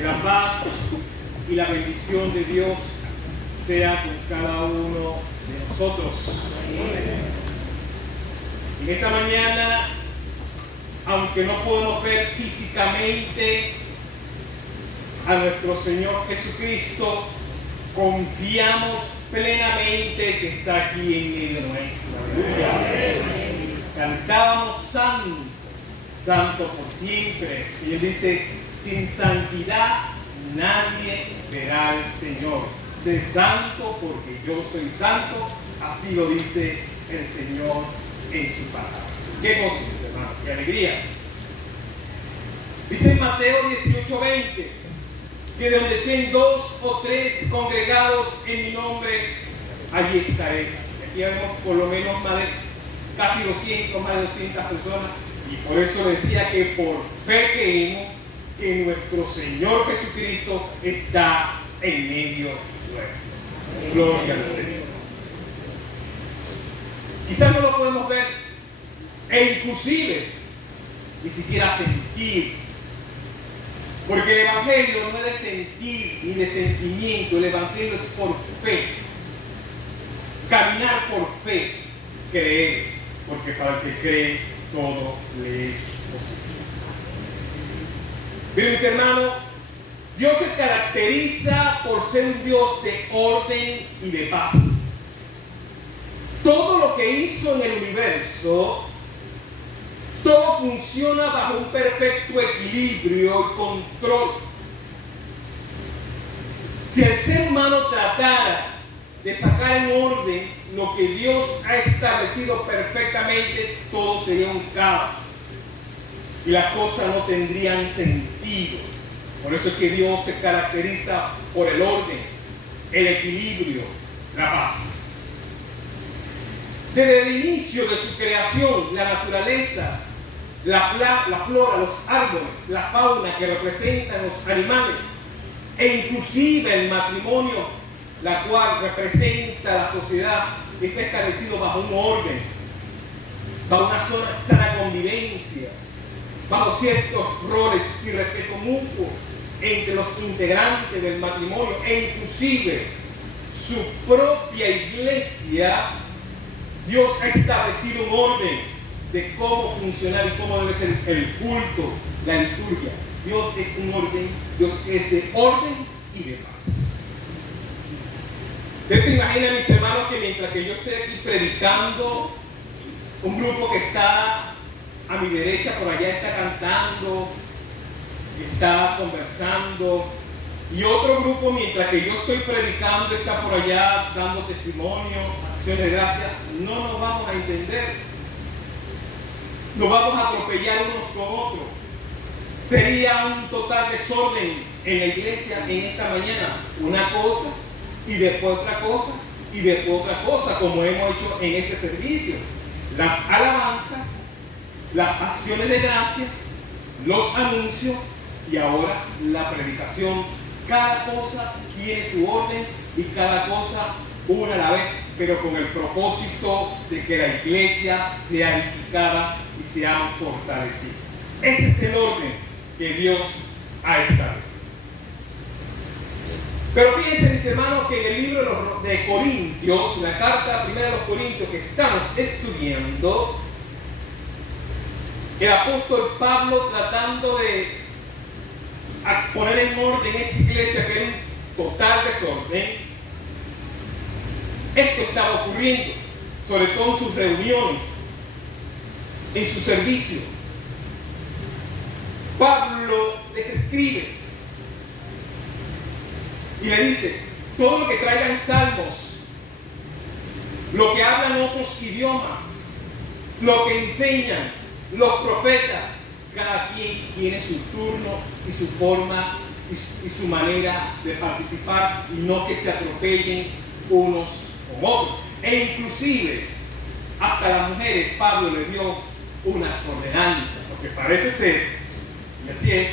Que la paz y la bendición de Dios sea con cada uno de nosotros. En esta mañana, aunque no podemos ver físicamente a nuestro Señor Jesucristo, confiamos plenamente que está aquí en medio nuestro. Cantábamos santo, santo por siempre. Y Él dice, sin santidad nadie verá al Señor. Sé santo porque yo soy santo. Así lo dice el Señor en su palabra. Qué gozo, mis hermanos, qué alegría. Dice en Mateo 18:20 que donde estén 2 o 3 congregados en mi nombre, allí estaré. Aquí vemos por lo menos más de casi 200, más de 200 personas. Y por eso decía que por fe creemos que nuestro Señor Jesucristo está en medio nuestro. Gloria al Señor. Quizás no lo podemos ver e inclusive ni siquiera sentir, porque el Evangelio no es de sentir ni de sentimiento. El Evangelio es por fe, caminar por fe, creer, porque para el que cree todo le es posible. Bien, mis hermanos, Dios se caracteriza por ser un Dios de orden y de paz. Todo lo que hizo en el universo, todo funciona bajo un perfecto equilibrio y control. Si el ser humano tratara de sacar en orden lo que Dios ha establecido perfectamente, todo sería un caos y las cosas no tendrían sentido. Por eso es que Dios se caracteriza por el orden, el equilibrio, la paz. Desde el inicio de su creación, la naturaleza, la flora, los árboles, la fauna que representan los animales, e inclusive el matrimonio, la cual representa la sociedad, está establecido bajo un orden, bajo una sana convivencia, bajo ciertos roles y respeto mutuo entre los integrantes del matrimonio, e inclusive su propia iglesia. Dios ha establecido un orden de cómo funcionar y cómo debe ser el culto, la liturgia. Dios es un orden, Dios es de orden y de paz. Ustedes se imaginan, mis hermanos, que mientras que yo estoy aquí predicando, un grupo que está a mi derecha por allá está cantando, está conversando, y otro grupo mientras que yo estoy predicando está por allá dando testimonio, acción de gracia. No nos vamos a entender, nos vamos a atropellar unos con otros. Sería un total desorden en la iglesia en esta mañana, una cosa y después otra cosa y después otra cosa, como hemos hecho en este servicio. Las alabanzas, las acciones de gracias, los anuncios y ahora la predicación. Cada cosa tiene su orden y cada cosa una a la vez, pero con el propósito de que la iglesia sea edificada y sea fortalecida. Ese es el orden que Dios ha establecido. Pero fíjense, mis hermanos, que en el libro de Corintios, la carta primera de los Corintios que estamos estudiando, el apóstol Pablo, tratando de poner en orden esta iglesia que era un total desorden, esto estaba ocurriendo, sobre todo en sus reuniones, en su servicio. Pablo les escribe y le dice: todo lo que traigan salmos, lo que hablan otros idiomas, lo que enseñan los profetas, cada quien tiene su turno y su forma y su manera de participar, y no que se atropellen unos con otros. E inclusive hasta las mujeres Pablo le dio unas ordenanzas, porque parece ser, y así es,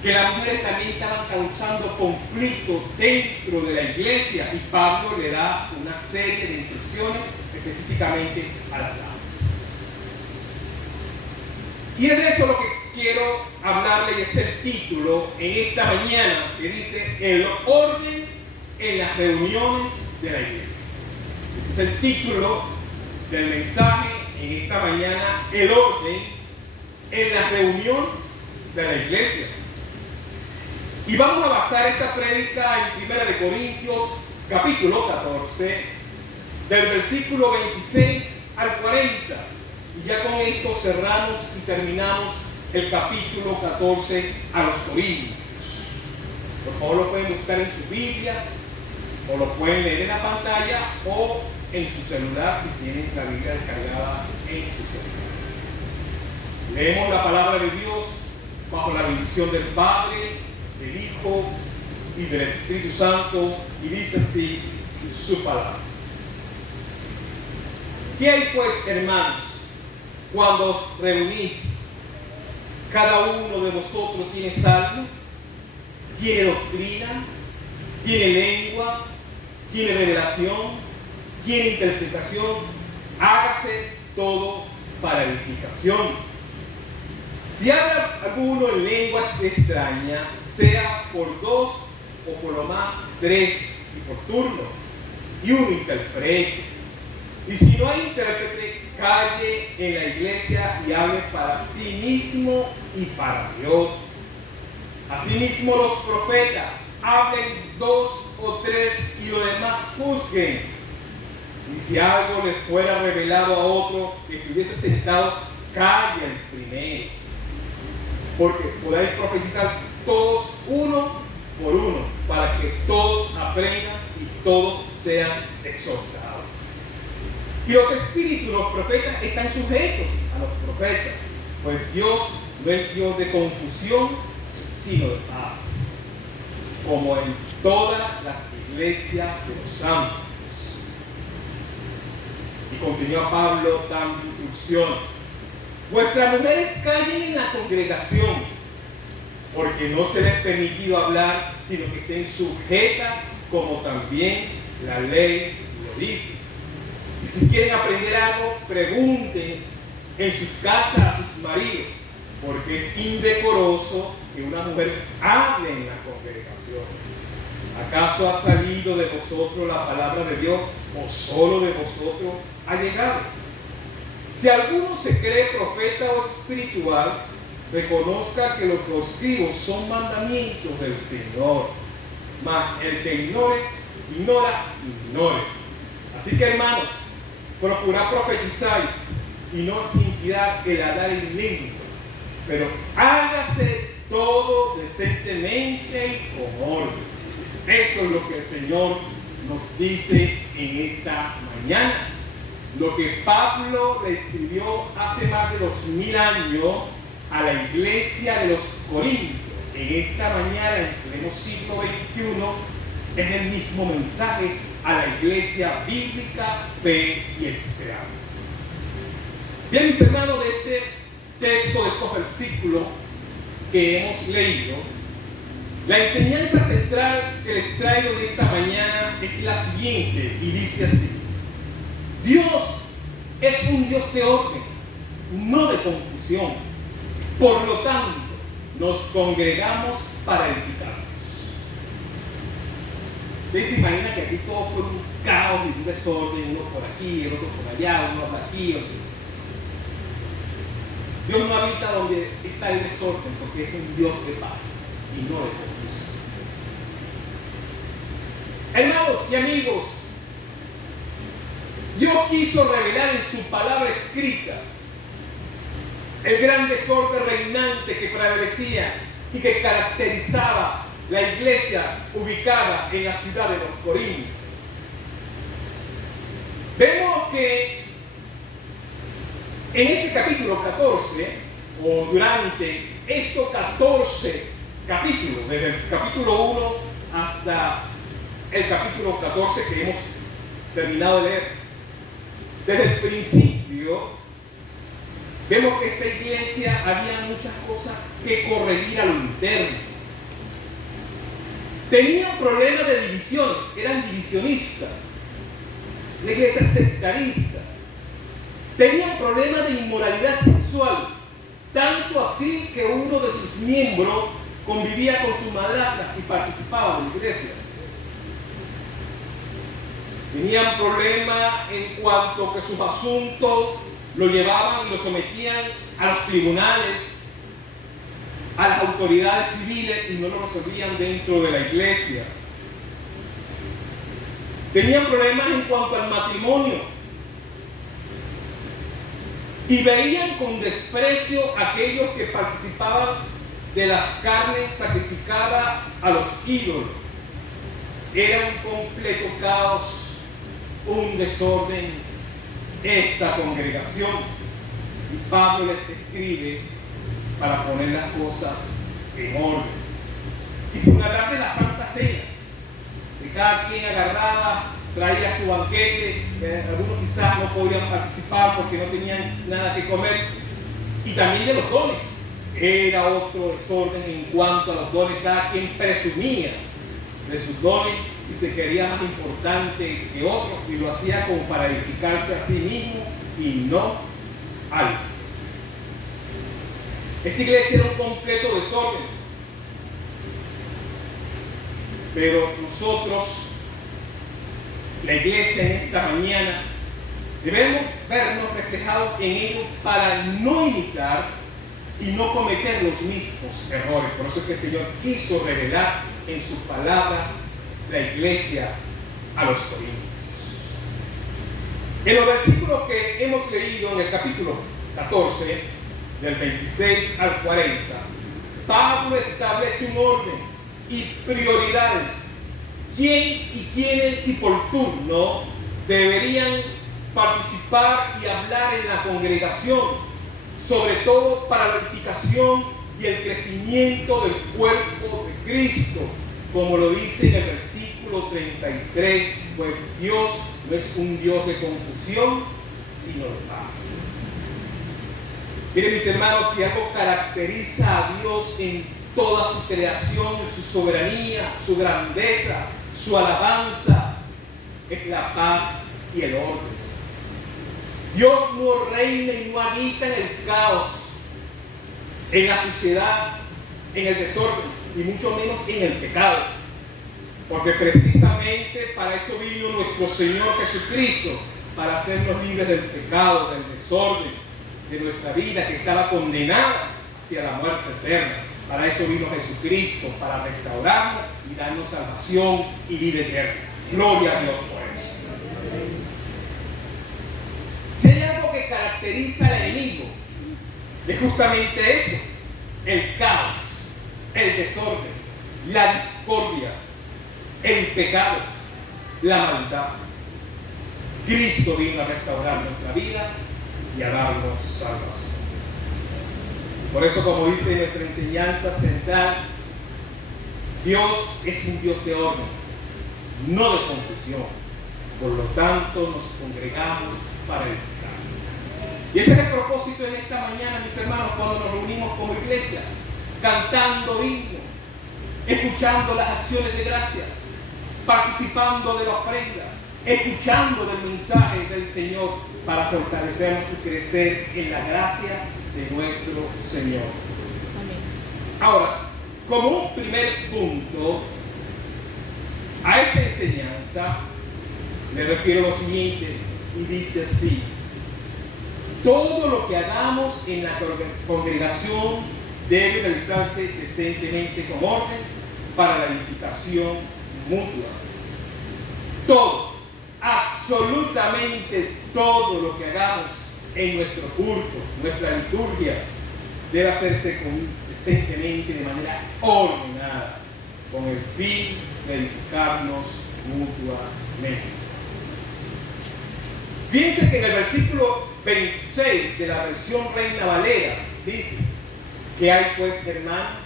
que las mujeres también estaban causando conflictos dentro de la iglesia, y Pablo le da una serie de instrucciones específicamente a las damas. Y es de eso lo que quiero hablarle, y es el título en esta mañana, que dice el orden en las reuniones de la iglesia. Ese es el título del mensaje en esta mañana, el orden en las reuniones de la iglesia. Y vamos a basar esta prédica en 1 Corintios capítulo 14, del versículo 26 al 40. Y ya con esto cerramos y terminamos el capítulo 14 a los Corintios. Por favor, lo pueden buscar en su Biblia, o lo pueden leer en la pantalla, o en su celular si tienen la Biblia descargada en su celular. Leemos la palabra de Dios bajo la bendición del Padre, del Hijo y del Espíritu Santo, y dice así su palabra. ¿Qué hay pues, hermanos, cuando os reunís? Cada uno de vosotros tiene salmo, tiene doctrina, tiene lengua, tiene revelación, tiene interpretación. Hágase todo para edificación. Si habla alguno en lenguas extrañas, sea por 2 o por lo más 3 y por turno, y uno interprete. Y si no hay intérprete, calle en la iglesia y hable para sí mismo y para Dios. Asimismo los profetas hablen 2 o 3 y lo demás juzguen. Y si algo le fuera revelado a otro que estuviese sentado, calle el primero. Porque podáis profetizar todos uno por uno, para que todos aprendan y todos sean exhortados. Y los espíritus, los profetas, están sujetos a los profetas, pues Dios no es Dios de confusión, sino de paz, como en todas las iglesias de los santos. Y continúa Pablo dando instrucciones. Vuestras mujeres callen en la congregación, porque no se les ha permitido hablar, sino que estén sujetas, como también la ley lo dice. Y si quieren aprender algo, pregunten en sus casas a sus maridos, porque es indecoroso que una mujer hable en la congregación. ¿Acaso ha salido de vosotros la palabra de Dios, o solo de vosotros ha llegado? Si alguno se cree profeta o espiritual, reconozca que lo que os escribo son mandamientos del Señor. Mas el que ignore. Así que, hermanos, procurad profetizáis y no os impidáis el hablar en lengua, pero hágase todo decentemente y con orden. Eso es lo que el Señor nos dice en esta mañana. Lo que Pablo le escribió hace más de 2000 años a la iglesia de los Corintios, en esta mañana, en pleno siglo XXI, es el mismo mensaje a la iglesia bíblica, fe y esperanza. Bien, mis hermanos, de este texto, de estos versículos que hemos leído, la enseñanza central que les traigo de esta mañana es la siguiente, y dice así: Dios es un Dios de orden, no de confusión. Por lo tanto, nos congregamos para edificarnos. Ustedes se imaginan que aquí todo fue un caos y un desorden, uno por aquí, el otro por allá, uno por aquí, otro. Dios no habita donde está el desorden, porque es un Dios de paz y no de confusión. Hermanos y amigos, Dios quiso revelar en su palabra escrita el gran desorden reinante que prevalecía y que caracterizaba la iglesia ubicada en la ciudad de los Corintios. Vemos que en este capítulo 14, o durante estos 14 capítulos, desde el capítulo 1 hasta el capítulo 14 que hemos terminado de leer, desde el principio vemos que esta iglesia había muchas cosas que corregir a lo interno. Tenían problemas de divisiones, eran divisionistas, la iglesia sectarista. Tenían problemas de inmoralidad sexual, tanto así que uno de sus miembro convivía con su madrastra y participaba de la iglesia. Tenían problemas en cuanto que sus asuntos lo llevaban y lo sometían a los tribunales, a las autoridades civiles, y no lo resolvían dentro de la iglesia. Tenían problemas en cuanto al matrimonio y veían con desprecio a aquellos que participaban de las carnes sacrificadas a los ídolos. Era un completo caos, un desorden esta congregación, y Pablo les escribe para poner las cosas en orden. Y sin hablar de la Santa Cena, que cada quien agarraba, traía su banquete, algunos quizás no podían participar porque no tenían nada que comer, y también de los dones. Era otro desorden en cuanto a los dones, cada quien presumía de sus dones y se quería más importante que otro, y lo hacía como para edificarse a sí mismo y no a la iglesia. Esta iglesia era un completo desorden, pero nosotros, la iglesia en esta mañana, debemos vernos reflejados en ello para no imitar y no cometer los mismos errores. Por eso es que el Señor quiso revelar en su palabra la iglesia a los corintios. En los versículos que hemos leído en el capítulo 14, del 26 al 40, Pablo establece un orden y prioridades. ¿Quién y quiénes y por turno deberían participar y hablar en la congregación? Sobre todo para la edificación y el crecimiento del cuerpo de Cristo, como lo dice en el versículo 33, pues Dios no es un Dios de confusión, sino de paz. Miren, mis hermanos, si algo caracteriza a Dios en toda su creación, su soberanía, su grandeza, su alabanza, es la paz y el orden. Dios no reina y no habita en el caos, en la suciedad, en el desorden, y mucho menos en el pecado. Porque precisamente para eso vino nuestro Señor Jesucristo, para hacernos libres del pecado, del desorden, de nuestra vida que estaba condenada hacia la muerte eterna. Para eso vino Jesucristo, para restaurarnos y darnos salvación y vida eterna. Gloria a Dios por eso. Si hay algo que caracteriza al enemigo, es justamente eso: el caos, el desorden, la discordia, el pecado, la maldad. Cristo vino a restaurar nuestra vida y a darnos salvación. Por eso, como dice nuestra enseñanza central, Dios es un Dios de orden, no de confusión. Por lo tanto, nos congregamos para edificar. Y ese es el propósito en esta mañana, mis hermanos, cuando nos reunimos como iglesia, cantando himnos, escuchando las acciones de gracia, participando de la ofrenda, escuchando del mensaje del Señor para fortalecernos y crecer en la gracia de nuestro Señor. Amén. Ahora, como un primer punto a esta enseñanza, le refiero lo siguiente, y dice así: todo lo que hagamos en la congregación debe realizarse decentemente con orden para la edificación mutua. Todo, absolutamente todo lo que hagamos en nuestro culto, nuestra liturgia, debe hacerse decentemente, de manera ordenada, con el fin de edificarnos mutuamente. Fíjense que en el versículo 26 de la versión Reina Valera dice: ¿qué hay pues, hermanos,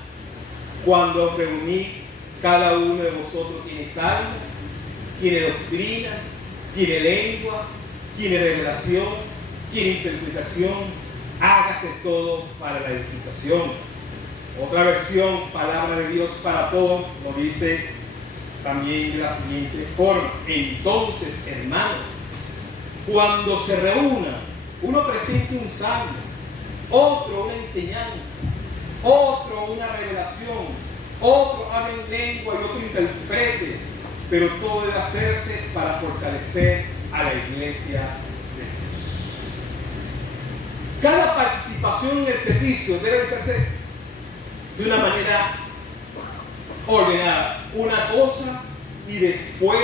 cuando os reunís? Cada uno de vosotros tiene alma, tiene doctrina, tiene lengua, tiene revelación, tiene interpretación. Hágase todo para la edificación. Otra versión, Palabra de Dios para todos, lo dice también de la siguiente forma: entonces, hermanos, cuando se reúna, uno presente un salmo, otro una enseñanza, otro una revelación, otro habla en lengua y otro interprete, pero todo debe hacerse para fortalecer a la iglesia de Dios. Cada participación en el servicio debe hacerse de una manera ordenada, una cosa y después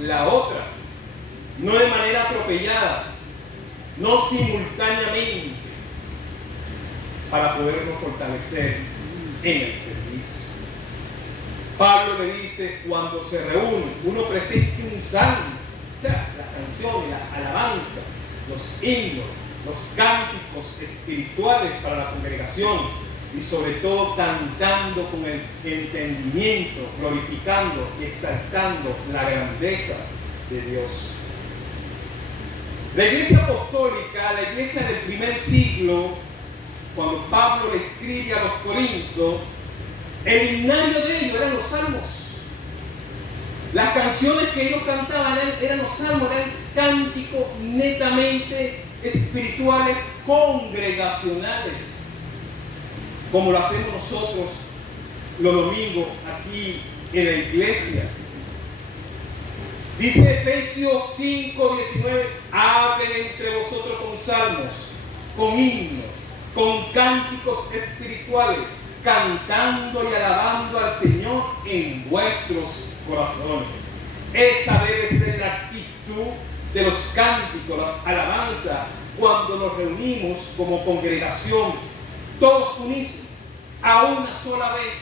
la otra, no de manera atropellada, no simultáneamente, para podernos fortalecer en el servicio. Pablo le dice, cuando se reúne, uno presente un salmo, o sea, las canciones, la alabanza, los himnos, los cánticos espirituales para la congregación, y sobre todo cantando con el entendimiento, glorificando y exaltando la grandeza de Dios. La iglesia apostólica, la iglesia del primer siglo, cuando Pablo le escribe a los Corintios, el himnario de ellos eran los salmos. Las canciones que ellos cantaban eran los salmos, eran cánticos netamente espirituales, congregacionales, como lo hacemos nosotros los domingos aquí en la iglesia. Dice Efesios 5:19, hablen entre vosotros con salmos, con himnos, con cánticos espirituales, cantando y alabando al Señor en vuestros corazones. Esa debe ser la actitud de los cánticos, las alabanzas, cuando nos reunimos como congregación, todos unidos, a una sola vez,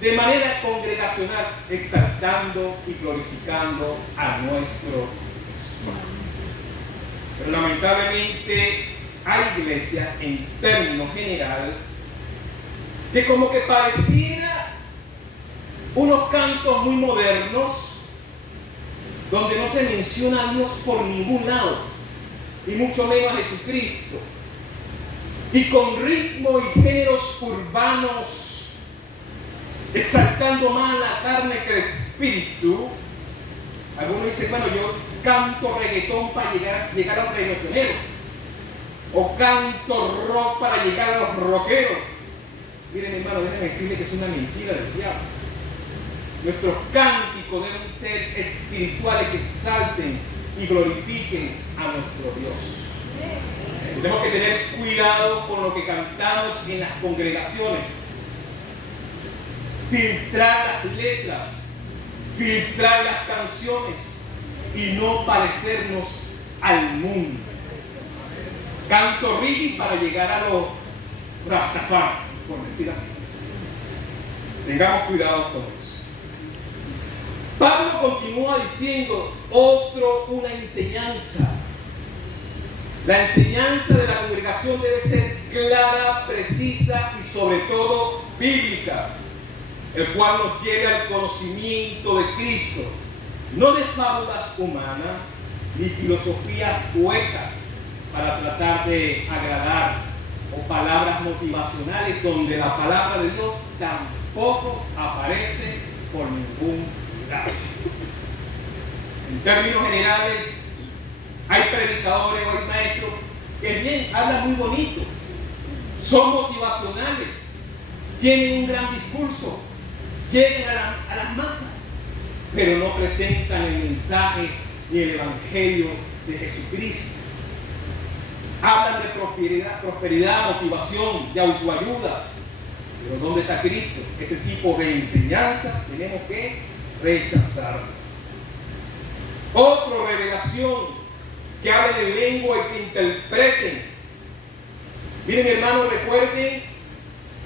de manera congregacional, exaltando y glorificando a nuestro Dios. Pero lamentablemente hay iglesias en términos generales que como que pareciera unos cantos muy modernos donde no se menciona a Dios por ningún lado y mucho menos a Jesucristo, y con ritmo y géneros urbanos exaltando más la carne que el espíritu. Algunos dicen, bueno, yo canto reggaetón para llegar a los reggaetoneros, o canto rock para llegar a los rockeros. Miren, hermano, déjenme decirle que es una mentira del diablo. Nuestros cánticos deben ser espirituales, que exalten y glorifiquen a nuestro Dios. Tenemos que tener cuidado con lo que cantamos en las congregaciones. Filtrar las letras, filtrar las canciones y no parecernos al mundo. Canto reggae para llegar a los Rastafari, por decir así. Tengamos cuidado con eso. Pablo continúa diciendo una enseñanza. La enseñanza de la congregación debe ser clara, precisa y sobre todo bíblica, el cual nos lleve al conocimiento de Cristo, no de fábulas humanas ni filosofías huecas para tratar de agradar, o palabras motivacionales donde la palabra de Dios tampoco aparece por ningún lado. En términos generales, hay predicadores o hay maestros que bien hablan muy bonito, son motivacionales, tienen un gran discurso, llegan a las masas, pero no presentan el mensaje ni el evangelio de Jesucristo. Hablan de prosperidad, motivación, de autoayuda, pero ¿dónde está Cristo? Ese tipo de enseñanza tenemos que rechazarlo. Otra revelación, que hablen en lengua y que interpreten. Miren, mi hermano, recuerden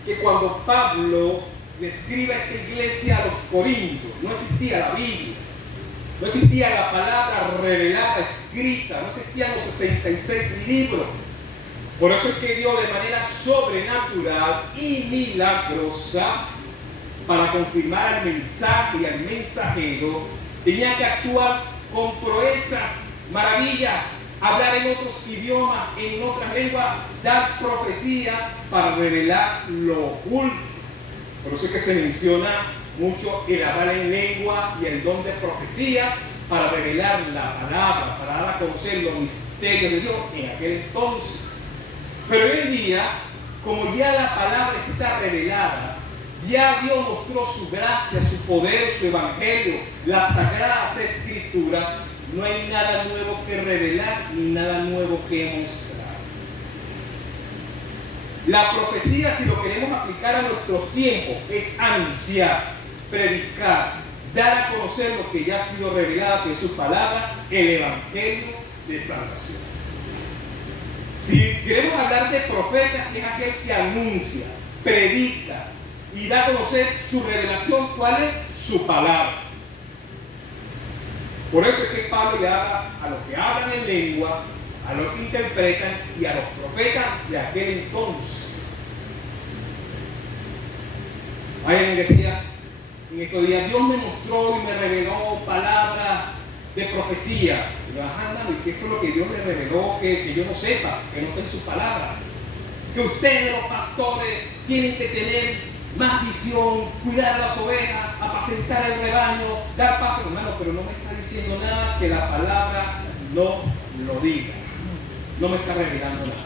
que cuando Pablo le escribe a esta iglesia a los Corintios, no existía la Biblia, no existía la palabra revelada, escrita, no existían los 66 libros. Por eso es que Dios, de manera sobrenatural y milagrosa, para confirmar el mensaje y al mensajero, tenía que actuar con proezas, maravillas, hablar en otros idiomas, en otras lenguas, dar profecía para revelar lo oculto. Por eso es que se menciona mucho el hablar en lengua y el don de profecía para revelar la palabra, para dar a conocer los misterios de Dios en aquel entonces. Pero hoy en día como ya la palabra está revelada, ya Dios mostró su gracia, su poder, su evangelio, las sagradas escrituras, no hay nada nuevo que revelar ni nada nuevo que mostrar. La profecía, si lo queremos aplicar a nuestros tiempos, es anunciar, predicar, dar a conocer lo que ya ha sido revelado, que es su palabra, el evangelio de salvación. Si queremos hablar de profeta, es aquel que anuncia, predica y da a conocer su revelación, ¿cuál es? Su palabra. Por eso es que Pablo le habla a los que hablan en lengua, a los que interpretan y a los profetas de aquel entonces. Alguien decía, en estos días Dios me mostró y me reveló palabras de profecía. Y yo, ajá, hermano, ¿y qué fue lo que Dios le reveló que yo no sepa, que no esté en su palabra? Que ustedes, los pastores, tienen que tener más visión, cuidar las ovejas, apacentar el rebaño, dar pasto, hermano, pero no me está diciendo nada que la palabra no lo diga. No me está revelando nada.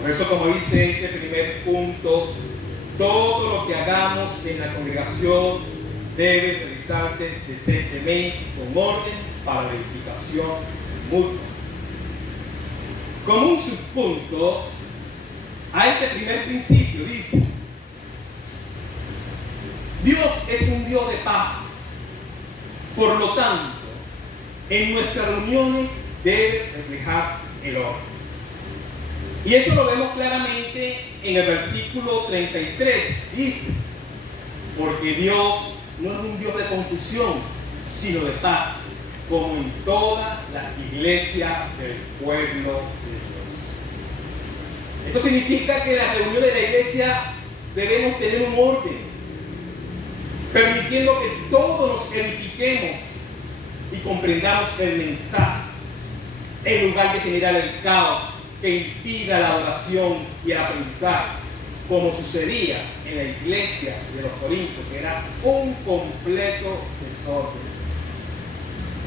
Por eso, como dice este primer punto, todo lo que hagamos en la congregación debe realizarse decentemente, con orden, para la edificación mutua. Como un subpunto a este primer principio, dice: Dios es un Dios de paz. Por lo tanto, en nuestras reuniones debe reflejar el orden. Y eso lo vemos claramente en el versículo 33. Dice: porque Dios no es un Dios de confusión, sino de paz, como en todas las iglesias del pueblo de Dios. Esto significa que en las reuniones de la iglesia debemos tener un orden, permitiendo que todos nos edifiquemos y comprendamos el mensaje, en lugar de generar el caos que impida la oración y el aprendizaje, como sucedía en la iglesia de los Corintios, que era un completo desorden.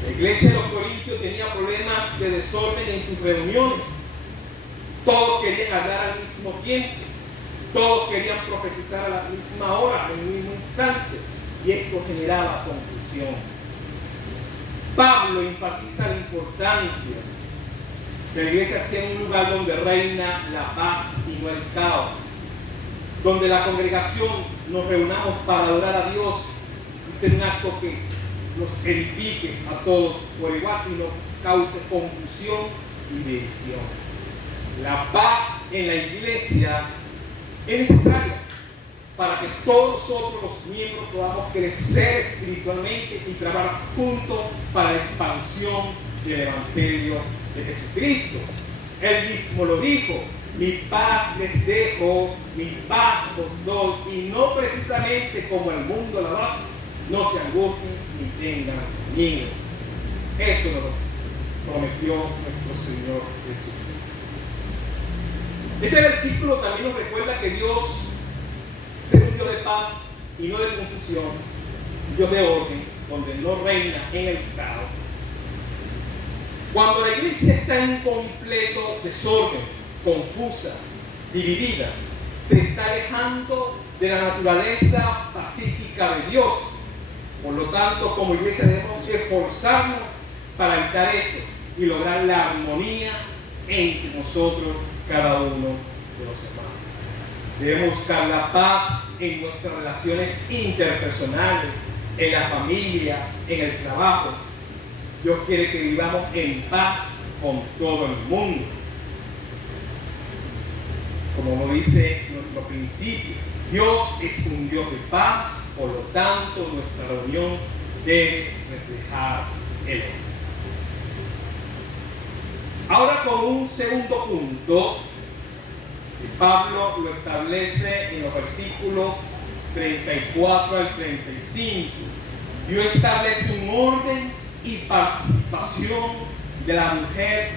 La iglesia de los Corintios tenía problemas de desorden en sus reuniones. Todos querían hablar al mismo tiempo, todos querían profetizar a la misma hora, en el mismo instante, y esto generaba confusión. Pablo enfatiza la importancia que la iglesia sea un lugar donde reina la paz y no el caos, donde la congregación nos reunamos para adorar a Dios y ser un acto que nos edifique a todos por igual y no cause confusión y división. La paz en la iglesia es necesaria para que todos nosotros los miembros podamos crecer espiritualmente y trabajar juntos para la expansión del Evangelio de Jesucristo. Él mismo lo dijo: mi paz les dejo, mi paz os doy, y no precisamente como el mundo la da. No se angustien ni tengan miedo. Eso nos lo prometió nuestro Señor Jesucristo. Este versículo también nos recuerda que Dios es un Dios de paz y no de confusión, un Dios de orden, donde no reina en el caos. Cuando la iglesia está en completo desorden, confusa, dividida, se está alejando de la naturaleza pacífica de Dios. Por lo tanto, como iglesia debemos esforzarnos para evitar esto y lograr la armonía entre nosotros, cada uno de los hermanos. Debemos buscar la paz en nuestras relaciones interpersonales, en la familia, en el trabajo. Dios quiere que vivamos en paz con todo el mundo. Como lo dice nuestro principio, Dios es un Dios de paz, por lo tanto nuestra reunión debe reflejar el orden. Ahora, como un segundo punto, Pablo lo establece en los versículos 34 al 35. Dios establece un orden y participación de la mujer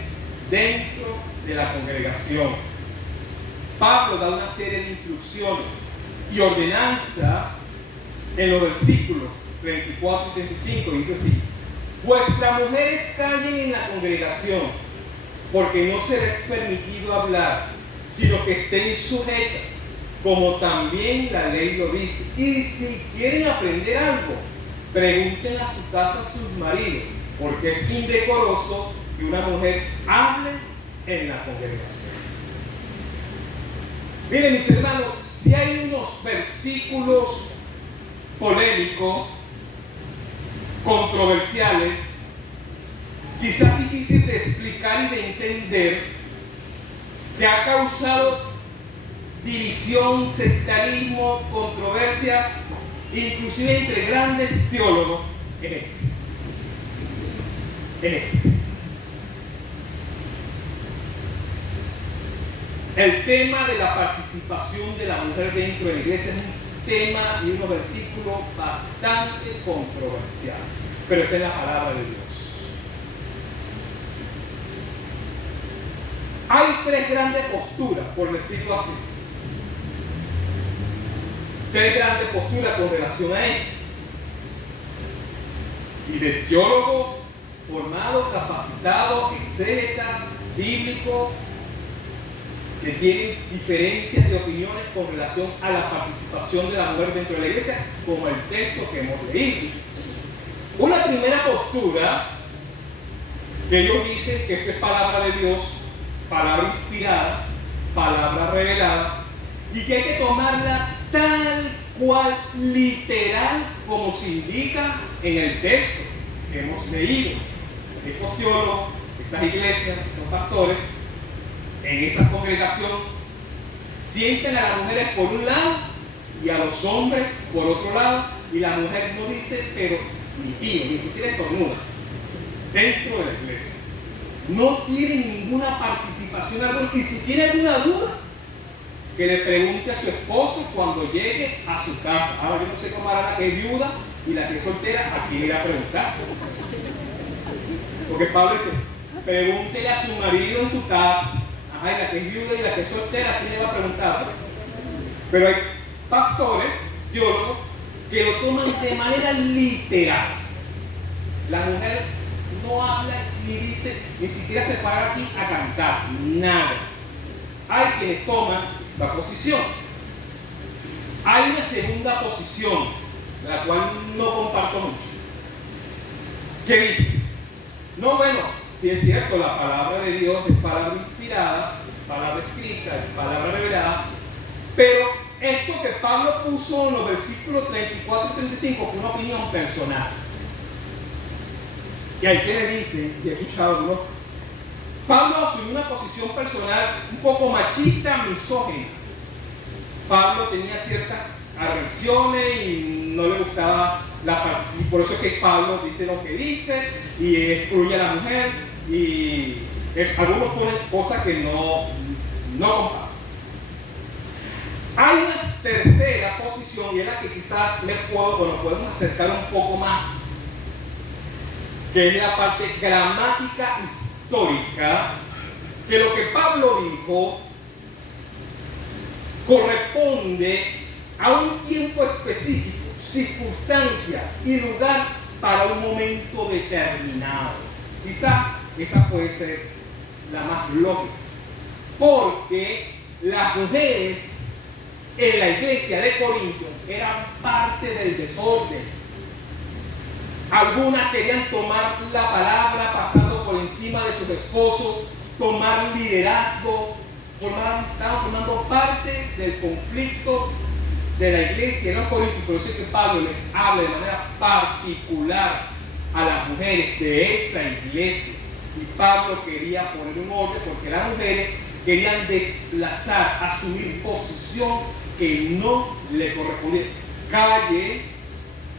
dentro de la congregación. Pablo da una serie de instrucciones y ordenanzas en los versículos 34 y 35. Dice así: vuestras mujeres callen en la congregación porque no se les es permitido hablar, sino que estén sujetas, como también la ley lo dice. Y si quieren aprender algo, pregunten a su casa a sus maridos, porque es indecoroso que una mujer hable en la congregación. Miren, mis hermanos, si hay unos versículos polémicos, controversiales, quizás difícil de explicar y de entender, que ha causado división, sectarismo, controversia, inclusive entre grandes teólogos en este. El tema de la participación de la mujer dentro de la iglesia es un tema y unos versículos bastante controversial, pero esta es la palabra de Dios. Hay tres grandes posturas, por decirlo así. Tres grandes posturas con relación a esto. Y de teólogos formados, capacitados, exégetas, bíblicos, que tienen diferencias de opiniones con relación a la participación de la mujer dentro de la iglesia, como el texto que hemos leído. Una primera postura, que ellos dicen que esto es palabra de Dios, palabra inspirada, palabra revelada, y que hay que tomarla tal cual, literal, como se indica en el texto que hemos leído. Estos teólogos, estas iglesias, estos pastores, en esa congregación, sienten a las mujeres por un lado y a los hombres por otro lado, y la mujer no dice, pero ni pío, ni siquiera estornuda dentro de la iglesia. No tiene ninguna participación alguna, y si tiene alguna duda, que le pregunte a su esposo cuando llegue a su casa. Ahora, yo no sé cómo hará la que es viuda y la que es soltera, ¿a quién le irá a preguntar? Porque Pablo dice, pregúntele a su marido en su casa. Ajá, y la que es viuda y la que es soltera, ¿a quién le va a preguntar? Pero hay pastores, teólogos, que lo toman de manera literal. La mujer no habla ni dice, ni siquiera se para aquí a cantar, nada. Hay quienes toman la posición. Hay una segunda posición, la cual no comparto mucho, que dice, no, bueno, si es cierto, la palabra de Dios es palabra inspirada, es palabra escrita, es palabra revelada, pero esto que Pablo puso en los versículos 34 y 35 fue una opinión personal. Y hay quienes dicen, y he escuchado, ¿no?, Pablo asumió una posición personal un poco machista, misógina. Pablo tenía ciertas aversiones y no le gustaba la participación. Por eso es que Pablo dice lo que dice y excluye a la mujer, y algunos ponen cosas que no comparten. Hay una tercera posición, y es la que quizás nos podemos acercar un poco más, que es la parte gramática histórica, que lo que Pablo dijo corresponde a un tiempo específico, circunstancia y lugar para un momento determinado. Quizá esa puede ser la más lógica, porque las mujeres en la iglesia de Corinto eran parte del desorden. Algunas querían tomar la palabra pasando por encima de sus esposos, tomar liderazgo, estaban formando parte del conflicto de la iglesia. No, por eso es que Pablo les habla de manera particular a las mujeres de esa iglesia. Y Pablo quería poner un orden porque las mujeres querían desplazar, asumir posición que no le correspondía. Calle,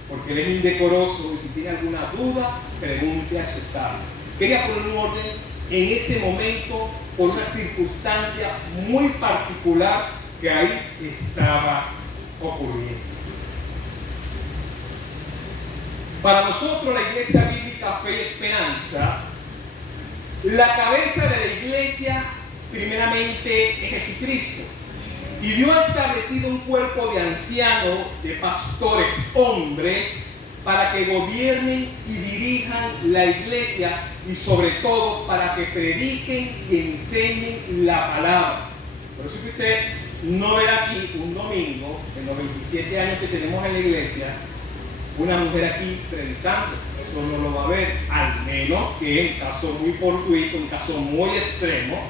porque él es indecoroso, y si tiene alguna duda, pregunte a su casa. Quería poner un orden en ese momento por una circunstancia muy particular que ahí estaba ocurriendo. Para nosotros, la Iglesia Bíblica Fe y Esperanza, la cabeza de la iglesia primeramente es Jesucristo. Y Dios ha establecido un cuerpo de ancianos, de pastores, hombres, para que gobiernen y dirijan la iglesia y sobre todo para que prediquen y enseñen la palabra. Por eso que usted no verá aquí un domingo, en los 27 años que tenemos en la iglesia, una mujer aquí predicando. Eso no lo va a ver, al menos que en caso muy fortuito, en caso muy extremo,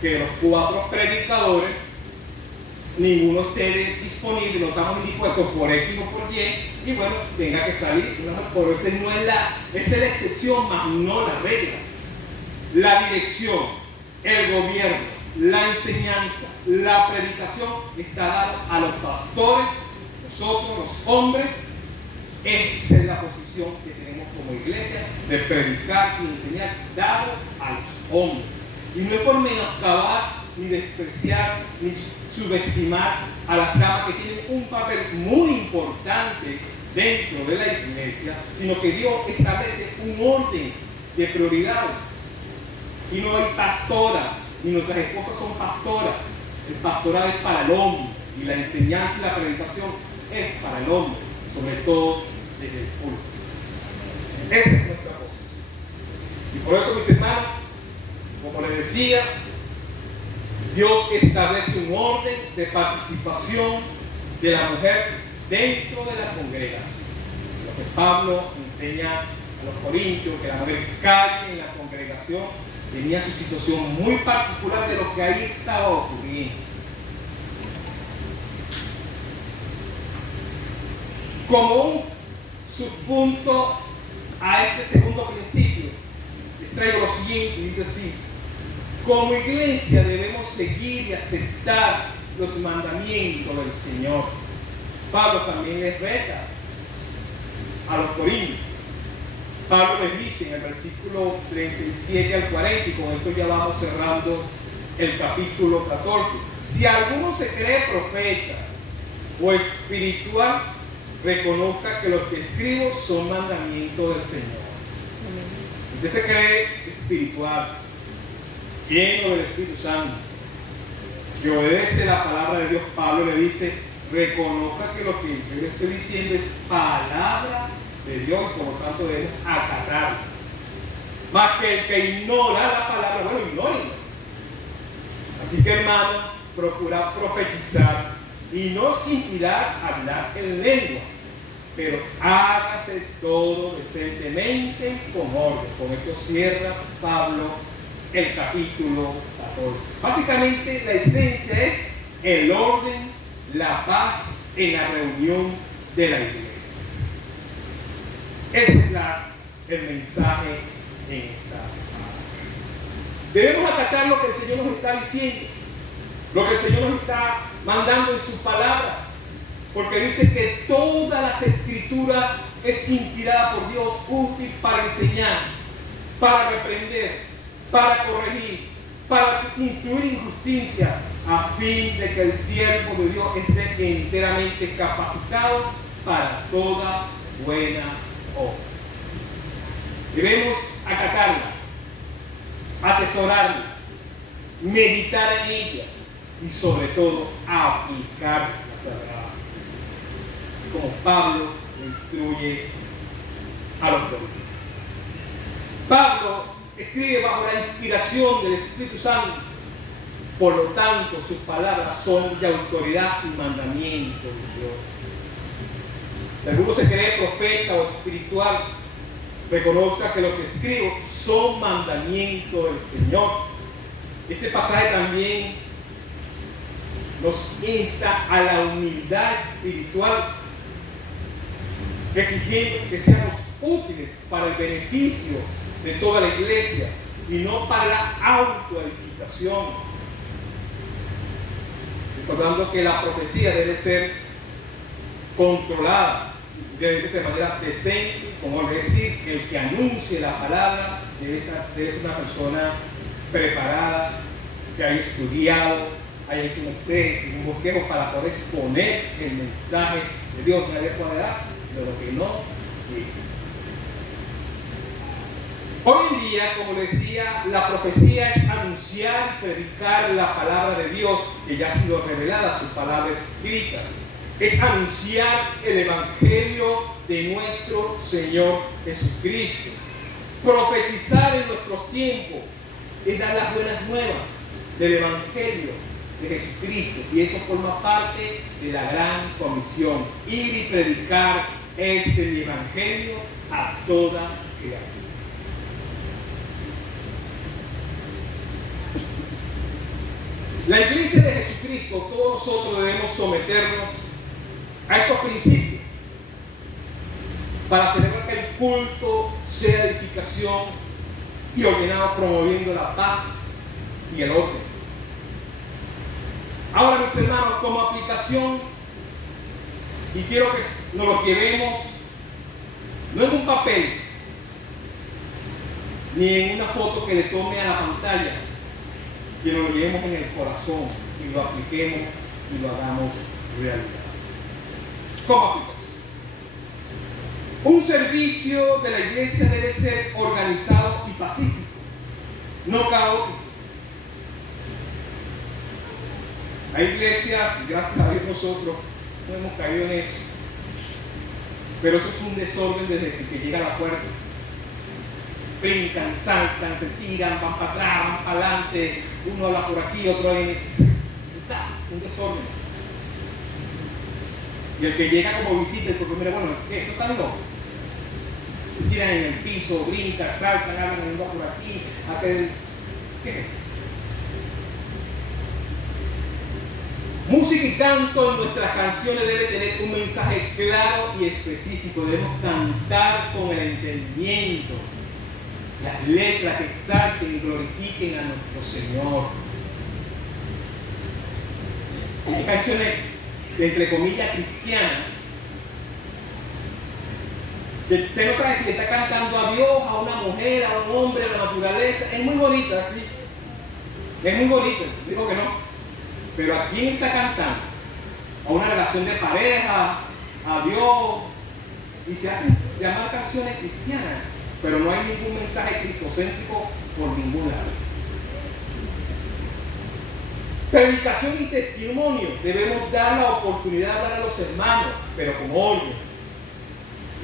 que los 4 predicadores, ninguno esté disponible, no estamos dispuestos por X o por Y, y bueno, tenga que salir. Pero esa no es esa es la excepción, más no la regla. La dirección, el gobierno, la enseñanza, la predicación está dado a los pastores, nosotros los hombres. Esa es la posición que tenemos como iglesia, de predicar y enseñar, dado a los hombres. Y no es por menoscabar, ni despreciar, ni subestimar a las damas que tienen un papel muy importante dentro de la iglesia, sino que Dios establece un orden de prioridades. Y no hay pastoras, ni nuestras esposas son pastoras. El pastorado es para el hombre, y la enseñanza y la predicación es para el hombre, sobre todo desde el culto. Esa es nuestra posición. Y por eso, mis hermanos, como les decía, Dios establece un orden de participación de la mujer dentro de la congregación. Lo que Pablo enseña a los corintios, que la mujer calle en la congregación, tenía su situación muy particular de lo que ahí estaba ocurriendo. Como un subpunto a este segundo principio, les traigo lo siguiente, dice así: como iglesia debemos seguir y aceptar los mandamientos del Señor. Pablo también les reta a los corintios. Pablo les dice en el versículo 37 al 40, y con esto ya vamos cerrando el capítulo 14: si alguno se cree profeta o espiritual, reconozca que lo que escribo son mandamientos del Señor. Usted se cree espiritual, lleno del Espíritu Santo, que obedece la palabra de Dios. Pablo le dice: reconozca que lo que yo le estoy diciendo es palabra de Dios, y por lo tanto debemos acatarla. Más que el que ignora la palabra, bueno, ignórenla. Así que, hermano, procura profetizar y no os impidirá hablar en lengua, pero hágase todo decentemente con orden. Con esto cierra Pablo el capítulo 14. Básicamente la esencia es el orden, la paz en la reunión de la iglesia. Ese es el mensaje en esta palabra. Debemos acatar lo que el Señor nos está diciendo, lo que el Señor nos está mandando en su palabra, porque dice que todas las escrituras es inspirada por Dios, útil para enseñar, para reprender, para corregir, para instruir en justicia, a fin de que el siervo de Dios esté enteramente capacitado para toda buena obra. Debemos acatarla, atesorarla, meditar en ella y sobre todo aplicar las sagradas. Así como Pablo le instruye a los corintios. Pablo escribe bajo la inspiración del Espíritu Santo, por lo tanto sus palabras son de autoridad y mandamiento de Dios. Si alguno se cree profeta o espiritual, reconozca que lo que escribo son mandamientos del Señor. Este pasaje también nos insta a la humildad espiritual, exigiendo que seamos útiles para el beneficio de toda la iglesia y no para la autoedificación. Recordando que la profecía debe ser controlada, debe ser de manera decente, como decir, el que anuncie la palabra debe ser una persona preparada, que haya estudiado, haya hecho un exégesis, un bosquejo para poder exponer el mensaje de Dios, no debe cuadrar de lo que no llega. Hoy en día, como decía, la profecía es anunciar y predicar la palabra de Dios, que ya ha sido revelada, su palabra escrita. es anunciar el Evangelio de nuestro Señor Jesucristo. Profetizar en nuestros tiempos es dar las buenas nuevas del Evangelio de Jesucristo, y eso forma parte de la gran comisión: ir y predicar este Evangelio a toda criatura. La iglesia de Jesucristo, todos nosotros debemos someternos a estos principios para celebrar que el culto sea edificación y ordenado, promoviendo la paz y el orden. Ahora, mis hermanos, como aplicación, y quiero que nos lo llevemos no en un papel ni en una foto que le tome a la pantalla, que nos lo llevemos en el corazón y lo apliquemos y lo hagamos realidad. Como aplicación, un servicio de la iglesia debe ser organizado y pacífico, no caótico. Hay iglesias, gracias a Dios nosotros no hemos caído en eso, pero eso es un desorden desde que llega a la puerta. Brincan, saltan, se tiran, van para atrás, van para adelante, uno habla por aquí, otro en un desorden. Y el que llega como visita, por primera, bueno, ¿qué? ¿Esto está loco? Se tiran en el piso, brincan, saltan, hablan en por aquí, ¿qué es eso? Música y canto en nuestras canciones debe tener un mensaje claro y específico. Debemos cantar con el entendimiento, las letras que exalten y glorifiquen a nuestro Señor. Hay canciones, entre comillas, cristianas, que usted no sabe si le está cantando a Dios, a una mujer, a un hombre, a la naturaleza. Es muy bonita, sí. Es muy bonita, digo que no. Pero ¿a quién está cantando? A una relación de pareja, a Dios. Y se hacen llamar canciones cristianas, pero no hay ningún mensaje cristocéntrico por ningún lado. Predicación y testimonio. Debemos dar la oportunidad de hablar a los hermanos, pero con orden.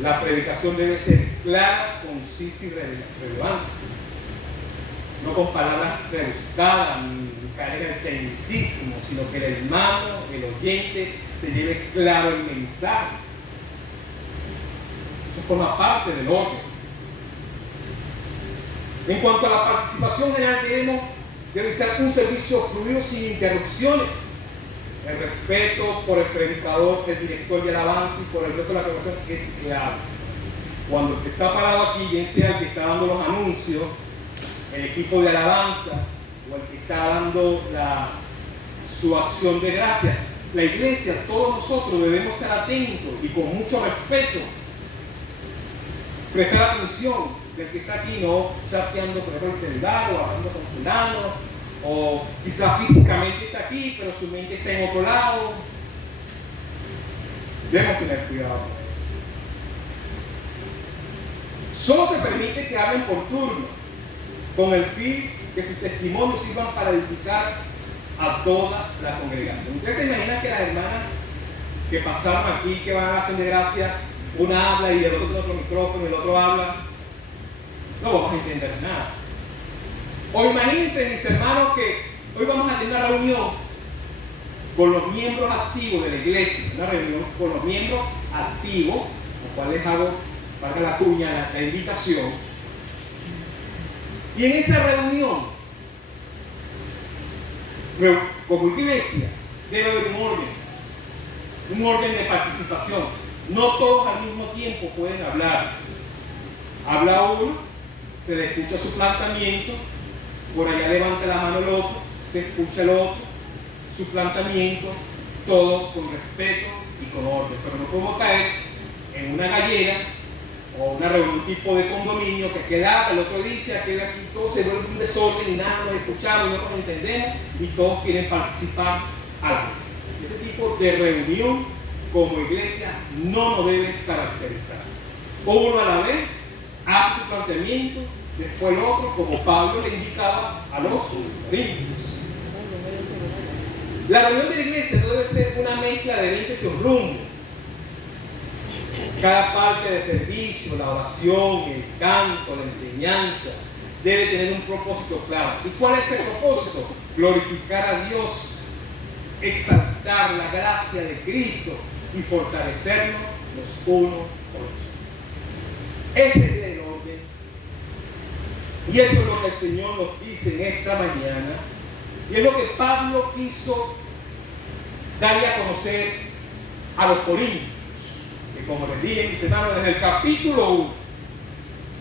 La predicación debe ser clara, concisa y relevante. No con palabras rebuscadas ni caer en el tecnicismo, sino que el hermano, el oyente, se lleve claro el mensaje. Eso forma parte del orden. En cuanto a la participación general, debemos realizar un servicio fluido sin interrupciones. El respeto por el predicador, el director de alabanza y por el resto de la congregación es clave. Cuando usted está parado aquí, bien sea el que está dando los anuncios, el equipo de alabanza o el que está dando su acción de gracia, la iglesia, todos nosotros debemos estar atentos y con mucho respeto prestar atención del que está aquí, no chateando por ejemplo el celular o hablando con fulano, o quizás físicamente está aquí pero su mente está en otro lado. Debemos tener cuidado con eso. Solo se permite que hablen por turno, con el fin que sus testimonios sirvan para edificar a toda la congregación. Ustedes se imaginan que las hermanas que pasaron aquí, que van a la acción de gracia, una habla y el otro tiene otro micrófono y el otro habla, no vamos a entender nada. O imagínense, mis hermanos, que hoy vamos a tener una reunión con los miembros activos de la iglesia, una reunión con los miembros activos, lo cual les hago, para la cuña, la invitación. Y en esa reunión, como iglesia, debe haber un orden de participación. No todos al mismo tiempo pueden hablar. Habla uno, se le escucha su planteamiento, por allá levanta la mano el otro, se escucha el otro, su planteamiento, todo con respeto y con orden. Pero no podemos caer en una gallera o una reunión tipo de condominio que queda, el otro dice, aquel aquí, todo se vuelve un desorden y nada nos escuchamos, no nos entendemos y todos quieren participar a la vez. Ese tipo de reunión como iglesia no nos debe caracterizar. Uno a la vez hace su planteamiento, después el otro, como Pablo le indicaba a los corintios. La reunión de la iglesia no debe ser una mezcla de 20 sin rumbo. Cada parte del servicio, la oración, el canto, la enseñanza, debe tener un propósito claro. ¿Y cuál es el propósito? Glorificar a Dios, exaltar la gracia de Cristo y fortalecernos los unos con los otros. Ese es el orden. Y eso es lo que el Señor nos dice en esta mañana. Y es lo que Pablo quiso darle a conocer a los corintios. Que como les dije, mis hermanos, desde el capítulo 1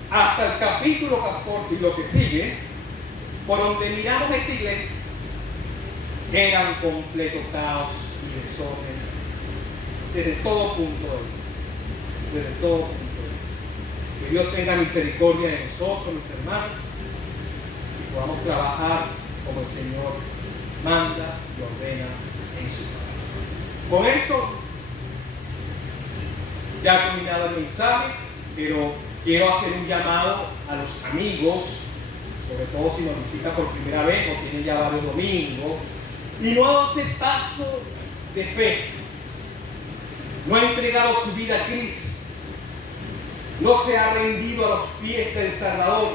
hasta el capítulo 14 y lo que sigue, por donde miramos esta iglesia, era un completo caos y desorden desde todo punto de vista. Desde todo punto de vista. Que Dios tenga misericordia de nosotros, mis hermanos, y podamos trabajar como el Señor manda y ordena en su palabra. Con esto ya he terminado el mensaje, pero quiero hacer un llamado a los amigos, sobre todo si nos visitan por primera vez o tienen ya varios domingos, y no ha dado ese paso de fe, no ha entregado su vida a Cristo, no se ha rendido a los pies del Salvador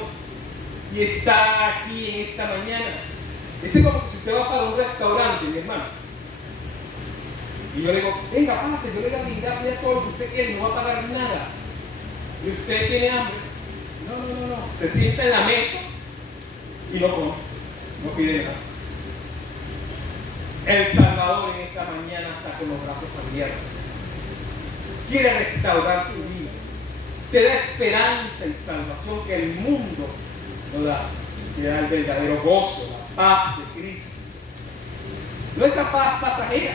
y está aquí en esta mañana. Es como si usted va para un restaurante, mi hermano, y yo le digo, venga, pase, yo le voy a brindar todo lo que usted quiere, no va a pagar nada. Y usted tiene hambre. No. Se sienta en la mesa y no come, no pide nada. El Salvador en esta mañana está con los brazos abiertos. Quiere restaurar tu vida. Te da esperanza y salvación que el mundo no da. Te da el verdadero gozo, la paz de Cristo. No esa paz pasajera.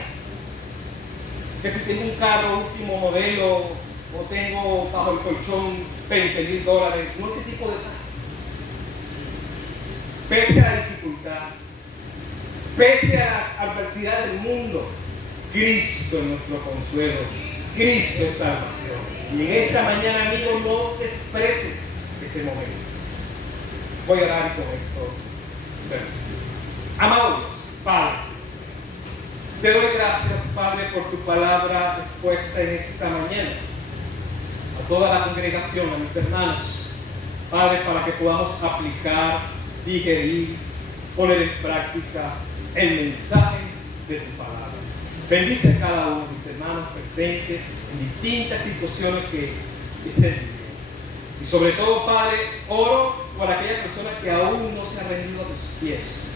Que si tengo un carro último modelo o tengo bajo el colchón $20,000, no ese tipo de paz. Pese a la dificultad, pese a las adversidades del mundo, Cristo es nuestro consuelo, Cristo es salvación. Y en esta mañana, amigo, no desprecies ese momento. Voy a orar con esto. Amado Dios, Padre, te doy gracias, Padre, por tu palabra expuesta en esta mañana. A toda la congregación, a mis hermanos, Padre, para que podamos aplicar, digerir, poner en práctica el mensaje de tu palabra. Bendice a cada uno de mis hermanos presentes en distintas situaciones que estén viviendo. Y sobre todo, Padre, oro por aquellas personas que aún no se han rendido a tus pies,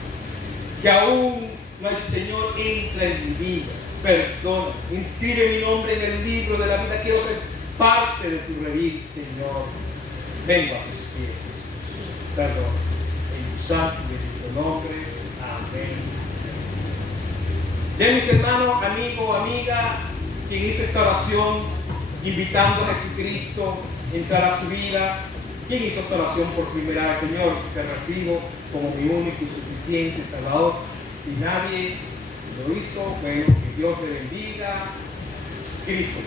que aún no hay, Señor, entra en mi vida, perdona, inscribe mi nombre en el libro de la vida, quiero ser parte de tu redil, Señor. Vengo a tus pies, perdona, en tu santo y bendito nombre, amén. Bien, mis hermanos, amigo, amiga, quien hizo esta oración, invitando a Jesucristo a entrar a su vida, quien hizo esta oración por primera vez, Señor, te recibo como mi único y suficiente Salvador. Si nadie lo hizo, bueno, que Dios te bendiga. Cristo.